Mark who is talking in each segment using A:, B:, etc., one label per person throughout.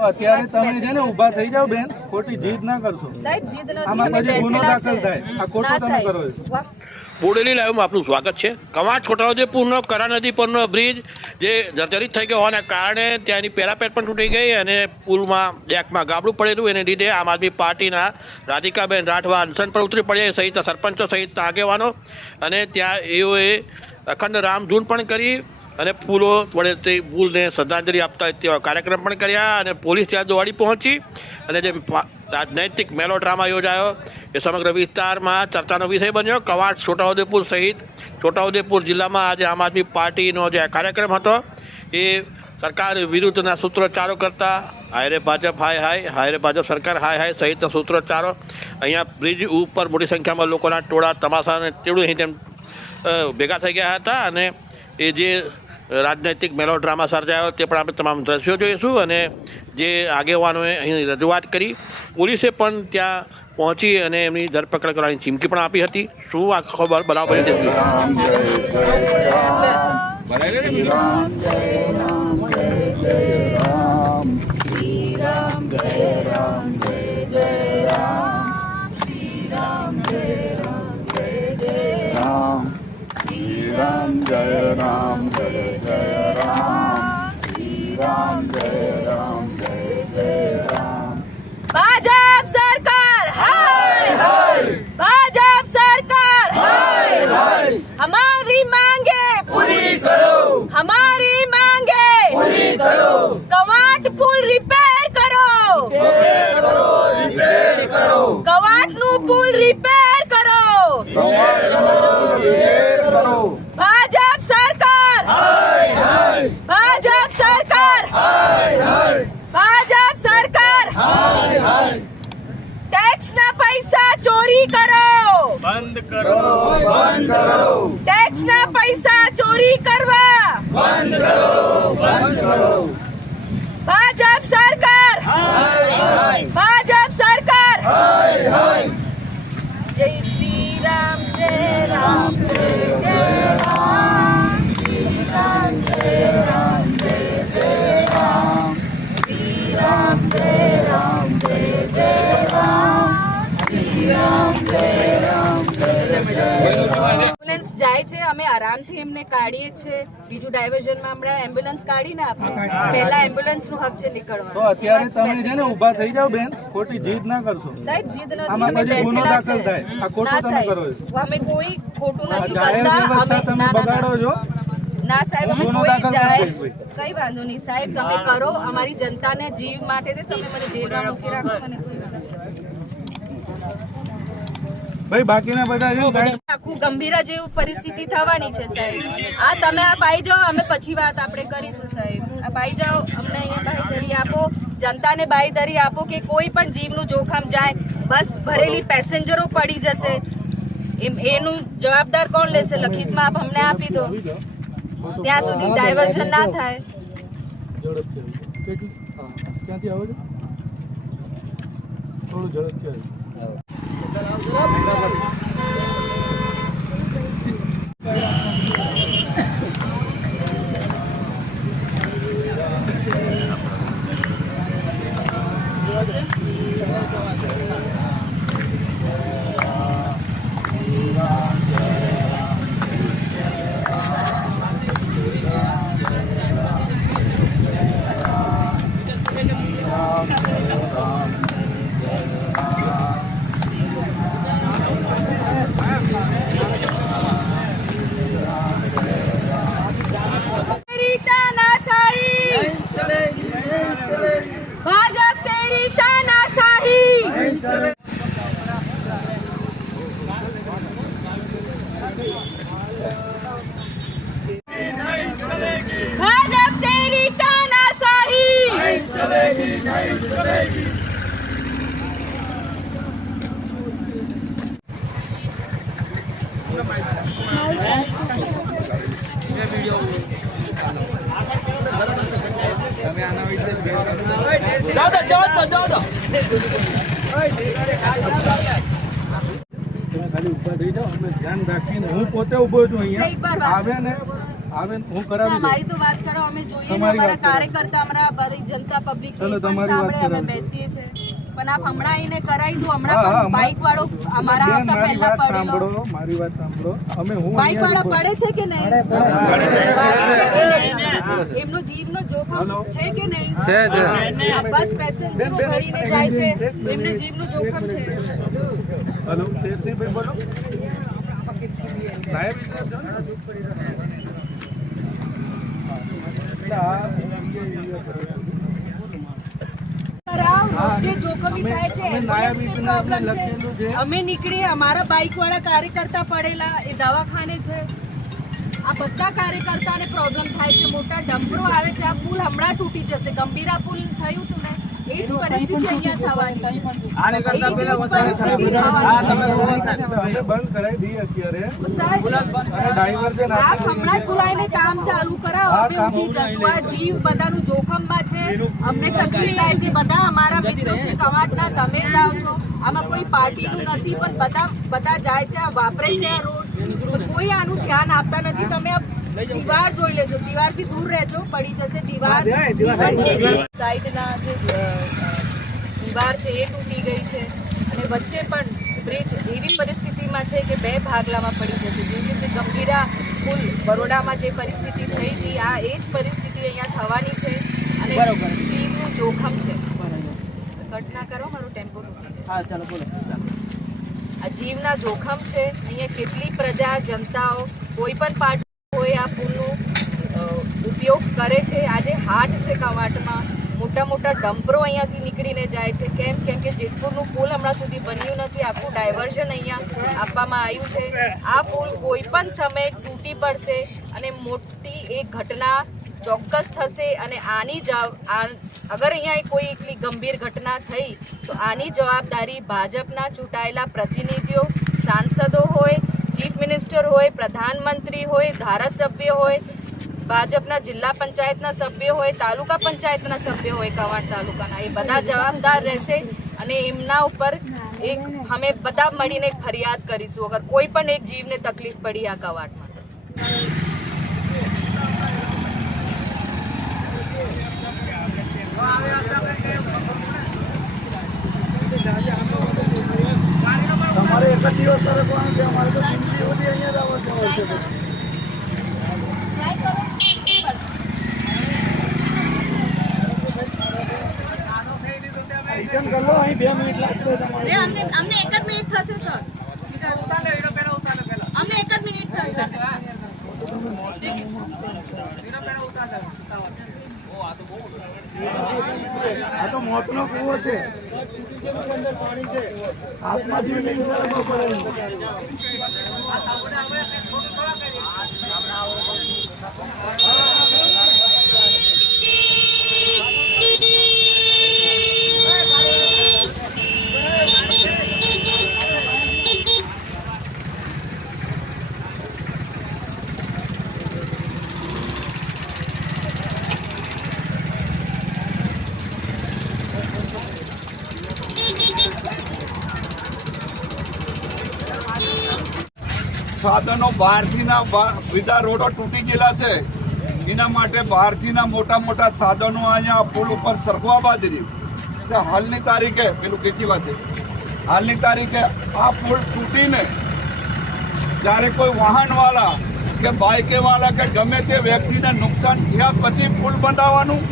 A: અત્યારે તમે છે ને ઊભા થઈ જાઓ બેન ખોટી જીદ ના કરશો
B: સાહેબ
A: આમાં પછી ગુનો દાખલ. થાય. આ ખોટું તમે. કરો છો.
C: બોડેલી લાઈવમાં આપનું સ્વાગત છે કવાંટ છોટાઉદેપુરનો કરા નદી પરનો બ્રિજ જે જર્જરિત થઈ ગયો હોવાના કારણે ત્યાંની પેરાપેટ પણ તૂટી ગઈ અને પુલમાં ડેકમાં ગાબડું પડેલું એને લીધે આમ આદમી પાર્ટીના રાધિકાબેન રાઠવા અનશન પર ઉતરી પડ્યા સહિત સરપંચો સહિત આગેવાનો અને ત્યાં એઓએ અખંડ રામધૂન પણ કરી અને ફૂલો વડે તે ભૂલને શ્રદ્ધાંજલિ આપતા તેવા કાર્યક્રમ પણ કર્યા અને પોલીસ ત્યાં દોડી પહોંચી. અને જે રાજનૈતિક મેલો ડ્રામા યોજાયો, એ સમગ્ર વિસ્તારમાં ચર્ચાનો વિષય બન્યો. કવાટ છોટાઉદેપુર સહિત છોટાઉદેપુર જિલ્લામાં આજે આમ આદમી પાર્ટીનો જે કાર્યક્રમ હતો, એ સરકાર વિરુદ્ધના સૂત્રોચ્ચારો કરતા, હાય રે ભાજપ, હાય હાય હાય રે ભાજપ સરકાર, હાય હાય સહિતના સૂત્રોચ્ચારો અહીંયા બ્રિજ ઉપર મોટી સંખ્યામાં લોકોના ટોળા તમાશા અને તેડું અહીં તેમ ભેગા થઈ ગયા હતા. અને એ જે રાજનૈતિક મેલો ડ્રામા સર્જાયો, તે પણ આપણે તમામ દ્રશ્યો જોઈશું અને જે આગેવાનોએ અહીં રજૂઆત કરી, પોલીસે પણ ત્યાં પહોંચી અને એમની ધરપકડ કરવાની ચીમકી પણ આપી હતી. શું આ ખબર? બનાવ બની રામ જય
D: राम
B: Bye, Jai ટેક્સ ના પૈસા ચોરી કરો. બંધ કરો. બંધ કરો. ટેક્સ ના પૈસા ચોરી કરવા. બંધ કરો. બંધ કરો. ભાજપ સરકાર. ભાજપ સરકાર. જય શ્રી રામ જય રામ જય જય રામ. જાય છે અમે આરામથી એમને કાઢીએ છીએ બીજું ડાયવર્ઝનમાં હમણાં એમ્બ્યુલન્સ કાઢીને આપણે પહેલા એમ્બ્યુલન્સનું હક છે
A: તો અત્યારે તમે છે ને ઊભા થઈ જાઓ બેન ખોટી જીદ ના કરશો.
B: સાહેબ જીદ નથી
A: આમાં પછી ગુનો દાખલ થાય. આ ખોટું
B: ના
A: તમે
B: સાહેબ,
A: કરો છો.
B: અમે કોઈ ખોટું નથી કરતા. અમે
A: તમે બગાડો છો.
B: ના. સાહેબ અમે કોઈ
A: દઈશ
B: કઈ. વાંધો નહીં. સાહેબ તમે કરો. અમારી જનતાને જીવ માટે તમે મને જેલમાં મૂકી રાખો મને કોઈ વાંધો નથી.
A: ભાઈ બાકીના બધા છે સાહેબ
B: આખું ગંભીરા જેવું પરિસ્થિતિ થવાની છે સાહેબ. આ તમે આ પાઈ જાઓ અમે પછી વાત આપણે કરીશું સાહેબ. આ પાઈ જાઓ અમને અહીંયા બાંયધરી આપો જનતાને બાંયધરી આપો કે કોઈ પણ જીવનું જોખમ જાય બસ ભરેલી પેસેન્જરો પડી જશે. એમ એનું જવાબદાર કોણ લેશે? લખિતમાં આપ અમને આપી દો. ત્યાં સુધી ડાયવર્ઝન ના થાય.
A: ઝડપથી આવો. ક્યાંથી આવો છો? થોડું ઝડપથી આવો. ખાલી ઊભા થઈ જાઓ અમે ધ્યાન રાખીને હું પોતે ઊભો છું અહીંયા. આવે ને આવે હું કરાવી દઉં.
B: તો વાત કરો અમે જોઈએ અમારા કાર્યકર્તા અમારા જનતા પબ્લિક છે,
A: ચલો, તમારી વાત કરાવી.
B: બેસીએ છીએ. પણ આપ હમણાં આવીને કરાવી દો. હમણાં બાઇક વાળો અમારા આવતા પહેલા પડેલો.
A: મારી વાત સાંભળો. અમે હું
B: બાઇક વાળા પડે છે કે નહીં? એમનો જીવનો જોખમ છે કે નહીં?
A: છે, છે.
B: આ બસ પેસેન્જરો ભરીને જાય છે. એમને જીવનું જોખમ છે.
A: હલો શેરસિંહભાઈ બોલો. નાયબ અમે
B: નીકળીએ અમારા બાઇક વાળા કાર્યકર્તા પડેલા એ દવાખાને છે. આ બધા કાર્યકર્તાને પ્રોબ્લેમ થાય છે મોટા ડમ્પરો આવે છે આ પુલ હમણાં તૂટી જશે ગંભીરા પુલ થયું હતું ને. એ જ પરિસ્થિતિ અહીંયા થવાની છે.
E: આને કરતા પહેલા
B: એ જ પરિસ્થિતિ થવાની
A: બંધ કરાવી દઈએ અત્યારે.
B: સાહેબ,
A: અને ડાયવર્ઝન
B: આપ હમણાં જ બોલાવીને કામ ચાલુ કરાવો. અમે જશું. આ જીવ બધાનું જોખમમાં છે. અમને તકલીફ થાય છે. બધા અમારા મિત્રો છે કવાટના. તમે જાઓ છો. આમાં કોઈ પાર્ટીનું નથી પણ બધા બધા જાય છે આ વાપરે છે આ રોડ. કોઈ આનું ધ્યાન આપતા નથી. દીવાર જોઈ લેજો. દીવારથી દૂર રહેજો. પડી જશે દીવાર. સાઈડના જે અ, અ, દીવાર છે એ તૂટી ગઈ છે. અને વચ્ચે પણ બ્રિજ એવી પરિસ્થિતિમાં છે કે બે ભાગલામાં પડી જશે. જેવી રીતે ગંભીરા પુલ બરોડામાં જે પરિસ્થિતિ થઈ હતી આ એ જ પરિસ્થિતિ અહીંયા થવાની છે. અને જીવનું જોખમ છે. ઘટના કરો મારું ટેમ્પો
E: હા ચાલો બોલો.
B: આ જીવના જોખમ છે. અહીંયા કેટલી પ્રજા જનતાઓ કોઈ પણ પાર્ટી ઉપયોગ કરે છે. આજે હાટ છે કવાટમાં. મોટા મોટા ડમ્પરો અહીંયાથી નીકળીને જાય છે. કેમ? કેમ કે જેતપુરનું પુલ હમણાં સુધી બન્યું નથી. આખું ડાયવર્ઝન અહીંયા આપવામાં આવ્યું છે. આ પુલ કોઈ પણ સમયે તૂટી પડશે અને મોટી એક ઘટના ચોક્કસ થશે અને આની અગર અહીંયા કોઈ એટલી ગંભીર ઘટના થઈ, તો આની જવાબદારી ભાજપના ચૂંટાયેલા પ્રતિનિધિઓ, સાંસદો હોય, ચીફ મિનિસ્ટર હોય, પ્રધાનમંત્રી હોય, ધારાસભ્ય હોય ભાજપના જિલ્લા પંચાયતના સભ્ય હોય, તાલુકા પંચાયતના સભ્ય હોય કવાડ તાલુકાના, એ બધા જવાબદાર રહેશે અને એમના ઉપર એક અમે બધા મળીને ફરિયાદ કરીશું. અગર કોઈ પણ એક જીવને તકલીફ પડી આ કવાટમાં
A: તમારે એક દિવસ અમારે તો અહીંયા જ આવવાનું છે. રિટર્ન અહીં બે મિનિટ લાગશે તમારે.
B: અમને અમને એક જ મિનિટ થશે સર. અમને એક જ મિનિટ થશે.
A: આ તો મોતનો કૂવો છે. હાથમાંથી લઈ જવાનો પડે
D: સાધનો બહારથીના બીજા રોડો તૂટી ગયેલા છે. એના માટે બહારથીના મોટા મોટા સાધનો અહીંયા પુલ ઉપર સરખવા બાદ એટલે હાલની તારીખે, પેલું કેટલી વાત છે? હાલની તારીખે આ પુલ તૂટીને જ્યારે કોઈ વાહનવાળા કે બાઇકેવાળા કે ગમે તે વ્યક્તિને નુકસાન થયા પછી પુલ બંધાવવાનું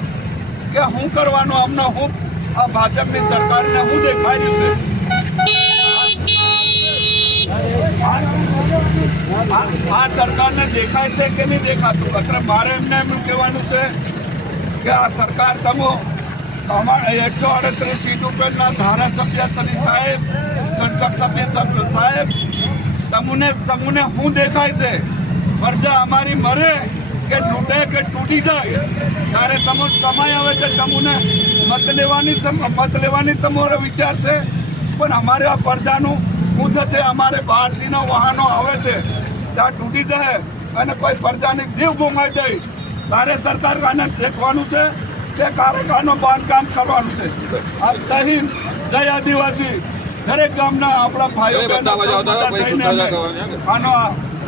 D: કે શું કરવાનું? અમને હું આ ભાજપની સરકારને હું દેખાડ્યું છે? આ સરકારને દેખાય છે કે નહીં દેખાતું? અત્યારે મારે એમને એમ કહેવાનું છે કે આ સરકાર તમો અમારા એકસો અડત્રીસ સીટ ઉપરના ધારાસભ્ય શ્રી સાહેબ, સંસદ સભ્ય સાહેબ, તમને તમને શું દેખાય છે? પ્રજા અમારી મરે કે તૂટે કે તૂટી જાય? ત્યારે તમો સમય આવે છે તમને મત લેવાની મત લેવાની તમારો વિચાર છે. પણ અમારે આ પ્રજાનું શું થશે અમારે બહારથીના વાહનો આવે છે. ત્યાં તૂટી જાય અને કોઈ પ્રજાને જીવ ગુમાઈ દે તારે સરકાર આને દેખવાનું છે તે કારખાનું બાંધકામ કરવાનું છે? આ જય હિન્દ જય આદિવાસી. દરેક ગામના આપણા ભાઈઓ બહેનો આનો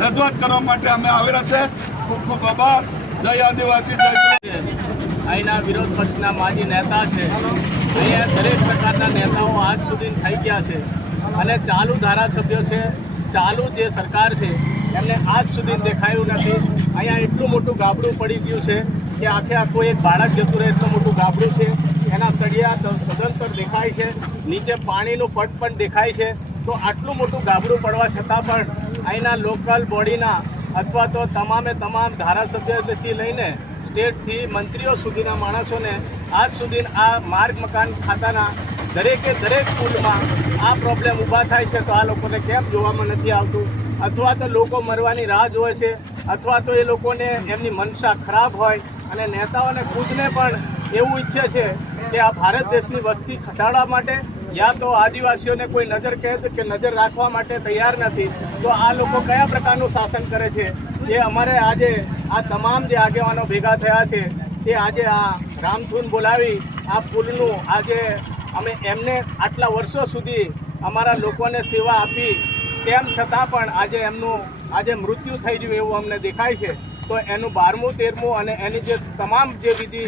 D: રજૂઆત કરવા માટે અમે આવેલા છે. ખૂબ ખૂબ આભાર. જય આદિવાસી જય
F: અહીંના વિરોધ પક્ષના માજી નેતા છે. અહીંયા દરેક પ્રકારના નેતાઓ આજ સુધી થઈ ગયા છે. અને ચાલુ ધારાસભ્યો છે, ચાલુ જે સરકાર છે, એમને આજ સુધી દેખાયું નથી. અહીંયા એટલું મોટું ગાબડું પડી ગયું છે કે આખે આખું એક બાળક જતું રહે એટલું મોટું ગાબડું છે. એના સળિયા સદન પર દેખાય છે, નીચે પાણીનું પટ પણ દેખાય છે. તો આટલું મોટું ગાબડું પડવા છતાં પણ અહીંના લોકલ બોડીના અથવા તો તમામે તમામ ધારાસભ્યથી લઈને સ્ટેટથી મંત્રીઓ સુધીના માણસોને આજ સુધી આ માર્ગ મકાન ખાતાના દરેકે દરેક સ્કૂલમાં આ પ્રોબ્લેમ ઊભા થાય છે તો આ લોકોને કેમ જોવામાં નથી આવતું? અથવા તો લોકો મરવાની રાહ જોવે છે, અથવા તો એ લોકોને એમની મનસા ખરાબ હોય અને નેતાઓને ખુદને પણ એવું ઈચ્છે છે કે આ ભારત દેશની વસ્તી ઘટાડવા માટે યા તો આદિવાસીઓને કોઈ નજર કહે કે નજર રાખવા માટે તૈયાર નથી. તો આ લોકો કયા પ્રકારનું શાસન કરે છે? એ અમારે આજે આ તમામ જે આગેવાનો ભેગા થયા છે તે આજે આ રામધૂન બોલાવી આ પુલનું આજે અમે એમને આટલા વર્ષો સુધી અમારા લોકોને સેવા આપી, તેમ છતાં પણ આજે એમનું, આજે મૃત્યુ થઈ ગયું એવું અમને દેખાય છે. તો એનું બારમું, તેરમું અને એની જે તમામ જે વિધિ,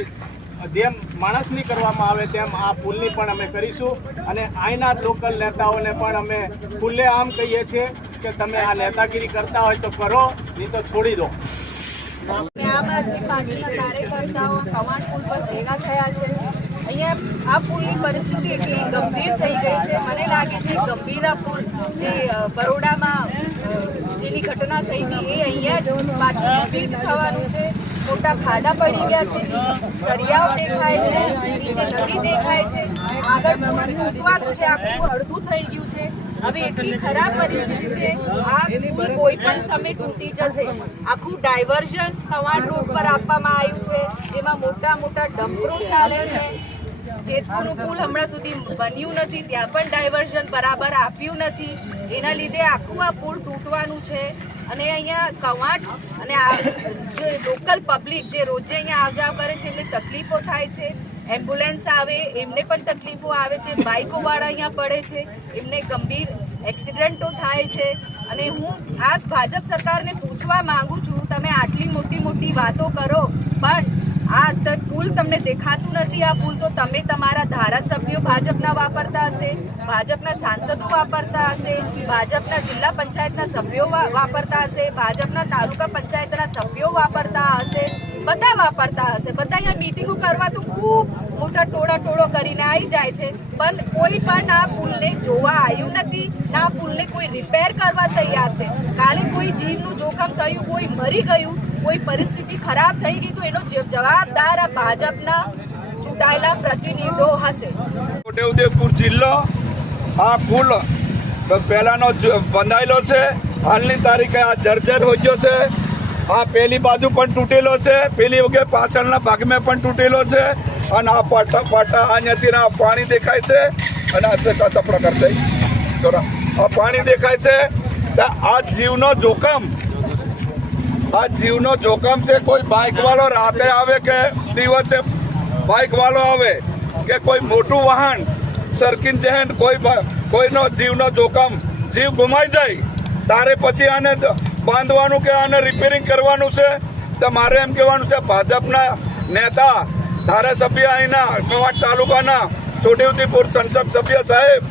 F: જેમ માણસની કરવામાં આવે તેમ આ પુલની પણ અમે કરીશું. અને અહીંના લોકલ નેતાઓને પણ અમે ખુલ્લે આમ કહીએ છીએ કે તમે આ નેતાગીરી કરતા હોય તો કરો, નહીં તો છોડી દો.
B: આમ આદમી પાર્ટીના કાર્યકર્તાઓ કમાન્ડ પુલ પર ભેગા થયા છે. અહીંયા આ પુલની પરિસ્થિતિ એટલી ગંભીર થઈ ગઈ છે. મને લાગે છે ગંભીરા પુલ જે બરોડામાં જેની ઘટના થઈ હતી, એ અહીંયા જ પાછું રિપીટ થવાનું છે. મોટા ખાડા પડી ગયા છે, સળિયાઓ દેખાય છે, નીચે નદી દેખાય છે. આગળ તૂટવાનું છે, આખું અડધું થઈ ગયું છે. હવે એટલી ખરાબ પરિસ્થિતિ છે, આ કોઈ પણ સમય તૂટી જશે. આખું ડાયવર્ઝન કવાડ રોડ પર આપવામાં આવ્યું છે. જેમાં મોટા મોટા ડમરો ચાલે છે. જેતપુરનું પુલ હમણાં સુધી બન્યું નથી, ત્યાં પણ ડાયવર્ઝન બરાબર આપ્યું નથી. એના લીધે આખું આ પુલ તૂટવાનું છે. અને અહીંયા કવાટ અને જે લોકલ પબ્લિક જે રોજે અહીંયા આવ જાવ કરે છે, એમને તકલીફો થાય છે. એમ્બ્યુલન્સ આવે, એમને પણ તકલીફો આવે છે. બાઇકોવાળા અહીંયા પડે છે. એમને ગંભીર એક્સિડન્ટો થાય છે. અને હું આ ભાજપ સરકારને પૂછવા માંગુ છું, તમે આટલી મોટી મોટી વાતો કરો, પણ આ પુલ તમને દેખાતું નથી, આ પુલ તો તમે તમારા ધારાસભ્યો ભાજપના વાપરતા હશે, ભાજપના સાંસદો વાપરતા હશે, ભાજપના જિલ્લા પંચાયતના સભ્યો વાપરતા હશે, ભાજપના તાલુકા પંચાયતના સભ્યો વાપરતા હશે, બધા વાપરતા હશે. બધા અહીંયા મીટિંગો કરવા તો ખૂબ મોટા ટોળા ટોળો કરીને આવી જાય છે, પણ કોઈ પણ આ પુલને જોવા આવ્યું નથી, ના પુલને કોઈ રિપેર કરવા તૈયાર છે. કાલે કોઈ જીવનું જોખમ થયું, કોઈ મરી ગયું કોઈ પરિસ્થિતિ ખરાબ થઈ ગઈ તો એનો જવાબદાર આ ભાજપના ચૂંટાયેલા પ્રતિનિધિઓ હશે.
D: છોટેઉદેપુર જિલ્લો, આ પુલ પહેલાનો બંધાયેલો છે. હાલની તારીખે આ જર્જર હોઈ ગયો છે. આ પેલી બાજુ પણ તૂટેલો છે. પેલી વખતે પાછળના ભાગમાં પણ તૂટેલો છે. અને આ પાટા પાટા અહીંયાથી આ પાણી દેખાય છે. અને આ કચપડા કરતા આ પાણી દેખાય છે. આ જીવનો જોખમ આ જીવનો જોખમ છે. કોઈ બાઇક વાળો રાતે આવે કે દિવસે બાઇક વાળો આવે કે કોઈ મોટું વાહન સરકીન જહેન કોઈ કોઈનો જીવનો જોખમ, જીવ ગુમાઈ જાય, તારે પછી આને બાંધવાનું કે આને રિપેરિંગ કરવાનું છે? તો મારે એમ કહેવાનું છે, ભાજપના નેતા, ધારાસભ્ય અહીંના અમદાવાદ તાલુકાના, છોટીઉદેપુર સંસદ સભ્ય સાહેબ,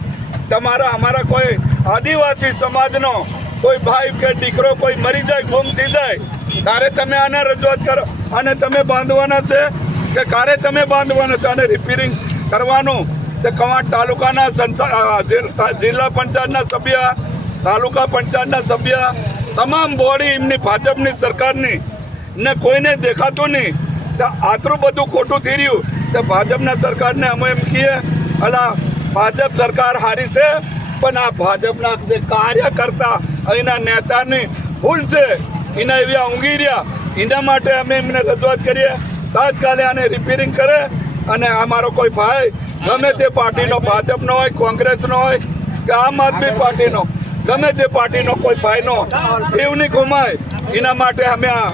D: તમારા, અમારા કોઈ આદિવાસી સમાજનો કોઈ ભાઈ કે દીકરો કોઈ મરી જાય, ગુમ થઈ જાય ત્યારે તમે આને રજૂઆત કરો. અને તમે બાંધવાના છે કે કારે તમે બાંધવાના છે? અને રિપેરિંગ કરવાનું તે કવાંટ તાલુકાના જિલ્લા પંચાયતના સભ્ય, તાલુકા પંચાયતના સભ્ય, તમામ બોડી એમની ભાજપની સરકારની, ને કોઈને દેખાતું નહીં. તો આટલું બધું ખોટું થઈ રહ્યું, તો ભાજપના સરકારને અમે એમ કહીએ, અલા, ભાજપ સરકાર હારી છે પણ આ ભાજપના જે કાર્યકર્તા અહીંના નેતાની ભૂલ છે, એના એવા ઊંઘી રહ્યા એના માટે અમે એમને રજૂઆત કરીએ. તાત્કાલે આને રિપેરિંગ કરે અને અમારો કોઈ ભાઈ, ગમે તે પાર્ટીનો ભાજપનો હોય, કોંગ્રેસનો હોય, કે આમ આદમી પાર્ટીનો, ગમે તે પાર્ટીનો કોઈ ભાઈનો જીવ નહીં ગુમાય. એના માટે અમે આ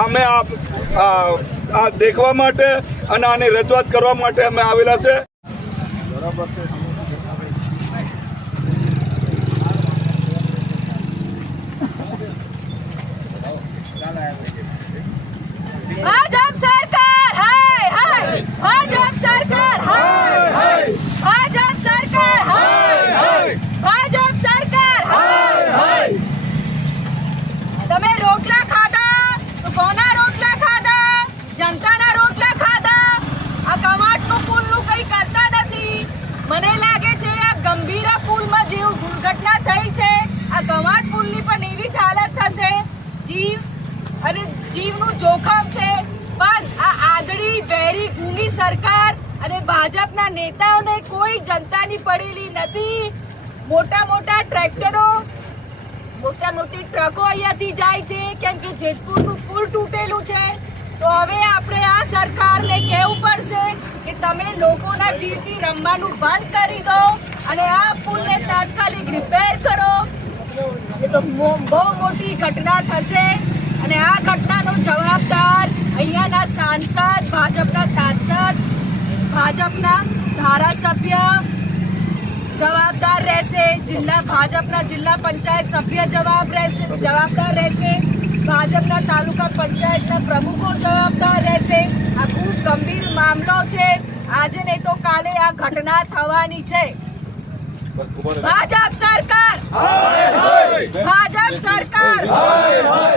D: અમે આ દેખવા માટે અને આની રજૂઆત કરવા માટે અમે આવેલા છે.
B: જીવ અને જીવનું જોખમ છે. પણ આ આગળી વેરી ગુંગી સરકાર અને ભાજપના નેતાઓને કોઈ જનતાની પડેલી નથી. મોટા મોટા ટ્રેક્ટરો, મોટા મોટી ટ્રકો અહીંયાથી જાય છે, કેમ કે જેતપુરનું પુલ તૂટેલું છે. તો હવે આપણે આ સરકારને કહેવું પડશે કે તમે લોકોના જીવથી રમવાનું બંધ કરી દો અને આ પુલને તાત્કાલિક રિપેર કરો. તો બહુ મોટી ઘટના થશે. અને આ ઘટનાનો જવાબદાર અહીંયાના સાંસદ, ભાજપના સાંસદ, ભાજપના ધારાસભ્ય જવાબદાર રહેશે. જિલ્લા ભાજપના જિલ્લા પંચાયત સભ્ય જવાબ રહેશે જવાબદાર રહેશે. ભાજપના તાલુકા પંચાયતના પ્રમુખો જવાબદાર રહેશે. આ ખૂબ ગંભીર મામલો છે. આજે નહીં તો કાલે આ ઘટના થવાની છે. ભાજપ સરકાર! ભાજપ સરકાર!